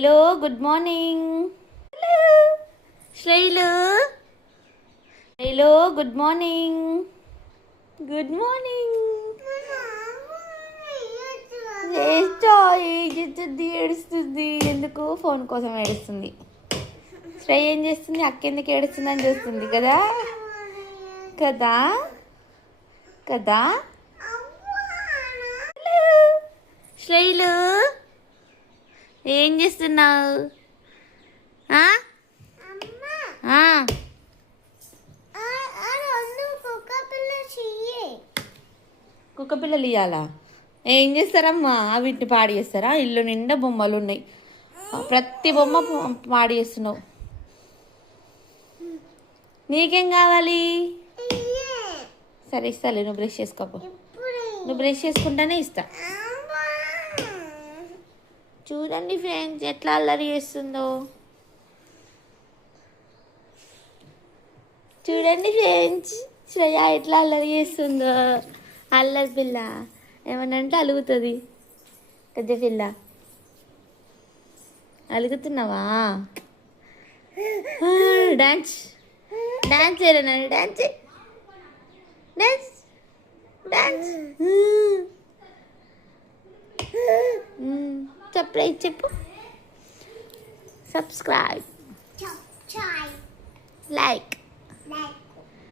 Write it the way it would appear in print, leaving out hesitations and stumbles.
Hello good morning. శ్రైలు hello good morning. Good morning. ఏడుస్తుంది ఏడుస్తుంది. ఎందుకు? ఫోన్ కోసం ఏడుస్తుంది. శ్రేయ ఏం చేస్తుంది? అక్క ఎందుకు ఏడుస్తుందని చూస్తుంది కదా కదా కదా. శ్రేయులు ఏం చేస్తున్నావు? కుక్క పిల్లలు ఇవ్వాలా? ఏం చేస్తారమ్మా? వీటిని పాడు చేస్తారా? ఇల్లు నిండా బొమ్మలు ఉన్నాయి, ప్రతి బొమ్మ పాడు చేస్తున్నావు. నీకేం కావాలి? సరే ఇస్తాలే, నువ్వు బ్రష్ చేసుకోపో. నువ్వు బ్రష్ చేసుకుంటానే ఇస్తా. చూడండి ఫ్రెండ్స్ ఎట్లా అల్లరి చేస్తుందో. చూడండి ఫ్రెండ్స్ శ్రేయ ఎట్లా అల్లరి చేస్తుందో. అల్లరి పిల్ల ఏమనంటే అలుగుతుంది. పెద్ద పిల్ల అలుగుతున్నావా? డాన్స్ డాన్స్ చేయరా? డాన్స్ డాన్స్ డాన్స్ చెప్పు. Subscribe, like.